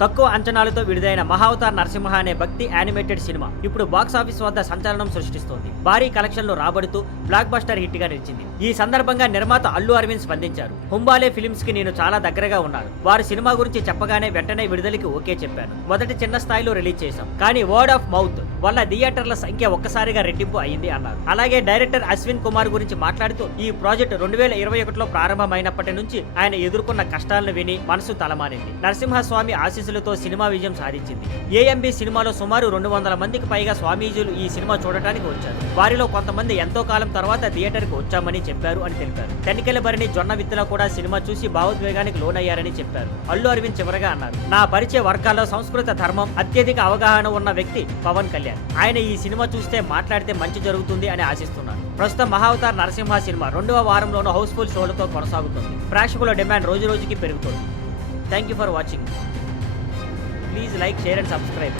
తక్కువ అంచనాలతో విడుదలైన మహావతార్ నరసింహ అనే భక్తి యానిమేటెడ్ సినిమా ఇప్పుడు బాక్స్ ఆఫీస్ వద్ద సంచలనం సృష్టిస్తోంది. భారీ కలెక్షన్లు రాబడుతూ బ్లాక్ బస్టర్ హిట్ గా నిలిచింది. ఈ సందర్భంగా నిర్మాత అల్లు అరవింద్ స్పందించారు. హుంబాలే ఫిలిమ్స్ కి నేను చాలా దగ్గరగా ఉన్నాను. వారు సినిమా గురించి చెప్పగానే వెంటనే విడుదలకి ఓకే చెప్పాను. మొదటి చిన్న స్థాయిలో రిలీజ్ చేశాం, కానీ వర్డ్ ఆఫ్ మౌత్ వల్ల థియేటర్ల సంఖ్య ఒక్కసారిగా రెట్టింపు అయింది అన్నారు. అలాగే డైరెక్టర్ అశ్విన్ కుమార్ గురించి మాట్లాడుతూ ఈ ప్రాజెక్ట్ 2021లో ప్రారంభమైనప్పటి నుంచి ఆయన ఎదుర్కొన్న కష్టాలను విని మనసు తలమానింది. నరసింహస్వామి ఆశీస్సులతో సినిమా విజయం సాధించింది. ఏఎంబి సినిమాలో సుమారు 200 మందికి పైగా స్వామీజీలు ఈ సినిమా చూడటానికి వచ్చారు. వారిలో కొంతమంది ఎంతో కాలం తర్వాత థియేటర్ కు వచ్చామని చెప్పారు అని తెలిపారు. తెనికెల భరణి జొన్న విత్తుల కూడా సినిమా చూసి భావోద్వేగానికి లోనయ్యారని చెప్పారు. అల్లు అరవింద్ చివరగా అన్నారు, నా పరిచయ వర్గాల్లో సంస్కృత ధర్మం అత్యధిక అవగాహన ఉన్న వ్యక్తి పవన్ కళ్యాణ్. ఆయన ఈ సినిమా చూస్తే మాట్లాడితే మంచి జరుగుతుంది అని ఆశిస్తున్నాను. ప్రస్తుతం మహావతార్ నరసింహ సినిమా 2వ వారంలోనూ హౌస్ఫుల్ షోలతో కొనసాగుతుంది. ప్రేక్షకుల డిమాండ్ రోజు రోజుకి పెరుగుతుంది. Thank you for watching. Please like, share and subscribe.